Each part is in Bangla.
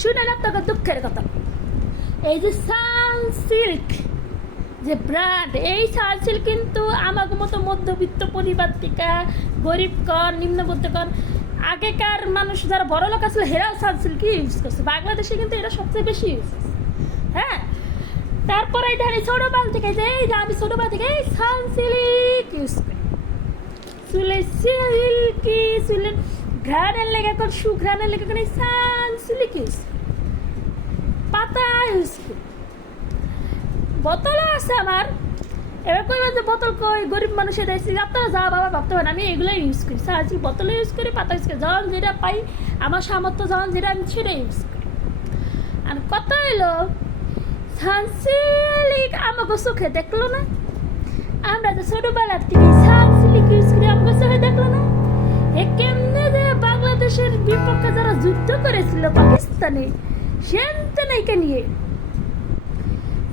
শুনেন আপনাকে দুঃখের কথা, এই যে সানসিল্ক যে ব্র্যান্ড, এই সানসিল্ক কিন্তু আমার মতো মধ্যবিত্ত পরিবার থেকে গরিব কর নিম্নবিত্ত কর আগেকার মানুষ যারা বড় লোক আসলে হেরাও সানসিল্কই ইউজ করছে। বাংলাদেশে কিন্তু এটা সবচেয়ে বেশি ইউজ করছে। হ্যাঁ, তারপরে এই ধরেন ছোটোবেলা থেকে যে আমি ছোটোবেলা থেকে এই সানসিল্ক ইউজ করি, চুলে সিল্কি, চুলের ঘ্রাণের লেগে এখন সুঘ্রাণের লেগে এখন এই সানসিল্ক ইউজ করি, পাতা ইউজ করি। বোতলও আছে আমার। এবার কই যে বোতল কই গরিব মানুষের দেখছি, আপনারা যা বাবা ভাবতে পারেন, আমি এগুলো ইউজ করি। সানসিল্ক বোতলে ইউজ করি, পাতা ইউজ করি, যখন যেটা পাই আমার সামর্থ্য যখন যেটা আমি সেটা ইউজ করি। আর কত হইলো সানসিল্ক আমাকে চোখে দেখলো না, আমরা যে ছোটবেলার থেকে সানসিল্ক ইউজ করি আমাকে চোখে দেখলো না। এ কেমনে যে বাংলাদেশের বিপক্ষে যারা যুদ্ধ করেছিল পাকিস্তানে, সেখানে নিয়ে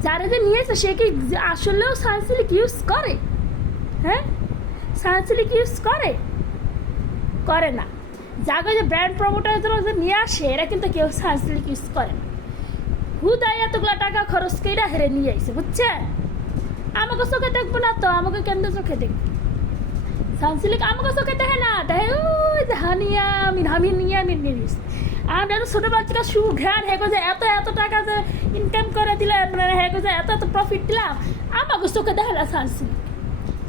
যারা যে নিয়েছে সে কি আসলেও সানসিল্ক ইউজ করে? হ্যাঁ, সানসিল্ক ইউজ করে? করে না। যাকে যে ব্র্যান্ড প্রমোটারের জন্য যে নিয়ে আসে এরা কিন্তু কেউ সানসিল্ক ইউজ করে না। হুদাই এতগুলো টাকা খরচ করে হেরে নিয়ে আইছে, বুঝছেন? আমাকে চোখে দেখবো না তো, আমাকে কেন চোখে দেখবো? সানসিল্ক আমাকে চোখে দেখে না, দেখে ওই যে হানিয়া আমি নিয়ে নিস। আমরা তো ছোটো বাচ্চারা সুঘ্রাণ হেগো যে এত এত টাকা যে ইনকাম করে দিলাম, মানে হেগো যে এত এত প্রফিট দিলাম, আমাকে চোখে দেখে না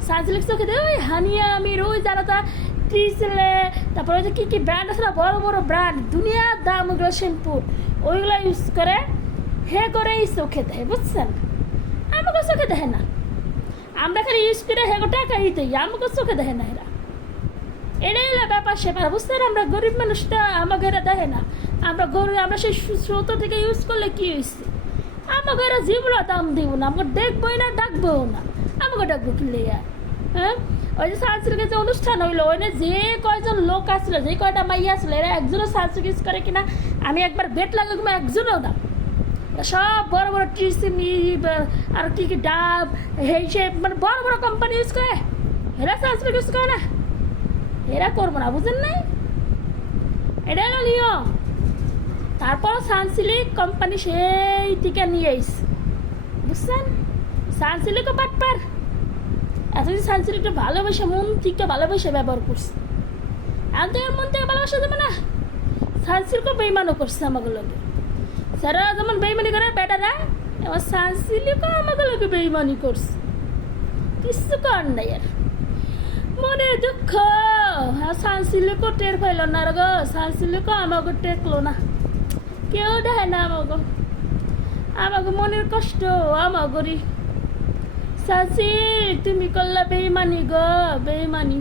সানসিল্ক চোখে দেখে ওই হানিয়া আমির, ওই যারা তা ট্রিসেলে, তারপরে ওই যে কী কী ব্র্যান্ড আছে না, বড় বড় ব্র্যান্ড, দুনিয়ার দাম ওইগুলো শ্যাম্পু, ওইগুলো ইউজ করে হে করে এই চোখে দেয়, বুঝছেন? আমাকে চোখে দেখে না। আমরা খালি ইউজ করে হেগো টাকা দিই, আমাকে চোখে দেখে না এরা। এটাই হলো ব্যাপার সেপার, বুঝছেন? আমরা গরিব মানুষটা, আমাকে এরা দেখে না। আমরা গরিব, আমরা সেই স্রোত থেকে ইউজ করলে কি হয়েছে? আমাকে এরা জীবন দাম দিব না, আমাকে দেখবোই না, ডাকবোও না। আমাকে ডাকবো কি লেগে? হ্যাঁ, ওই যে সানসিল্কের যে অনুষ্ঠান হইলো, ওই যে কয়জন লোক আসলো, যে কয়টা মাইয়া আসলো, এরা একজনও সানসিল্ক ইউজ করে কিনা আমি একবার বেট লাগলো, কিংবা একজনও না। সব বড় বড় টিসিমি আর কি কি ডাব এই সে মানে বড় বড় কোম্পানি ইউজ করে, এরা সানসিল্ক ইউজ করে না। এরা করবো না, বুঝেন নাই? এটা হলো নিয়ম। তারপর সানসিল্ক কোম্পানি সেই থেকে নিয়ে আইস, বুঝছেন? সানসিল্কও পাটপার। এতদিন সানসিল্কটা ভালোবাসে, মন থেকে ভালোবাসে ব্যবহার করছে। এখন তো এর মন থেকে ভালোবাসা যাবে না। সানসিল্কও বেইমানও করছে আমাকে লোকে। যারা যেমন বেইমানি করে বেটারা, এবার সানসিল্কও আমাকে লোকে বেইমানি করছে। কিছু কর নাই আর, মনে দুঃখ। সানসিল্কও টের পাইল না গো, সানসিল্কও আমাকে টেকলো না, কেউ দেখে না আমাকে মনের কষ্ট আমাগরি। সানসিল্ক তুমি করলা বেইমানি গো, বেইমানি।